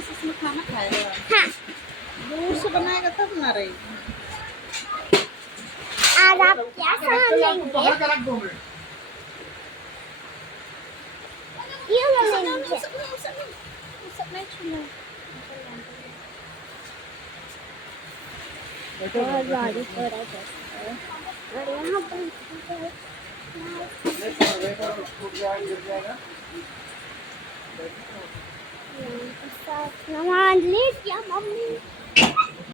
से इसमें खाना खाएगा? हाँ। दूर से बनाएगा तब ना रही। आज आप क्या सामान लेंगे? ये वाला लेंगे। सब नहीं छूना। और बारिश हो रहा है और यहाँ पर नमाज ले क्या मम्मी?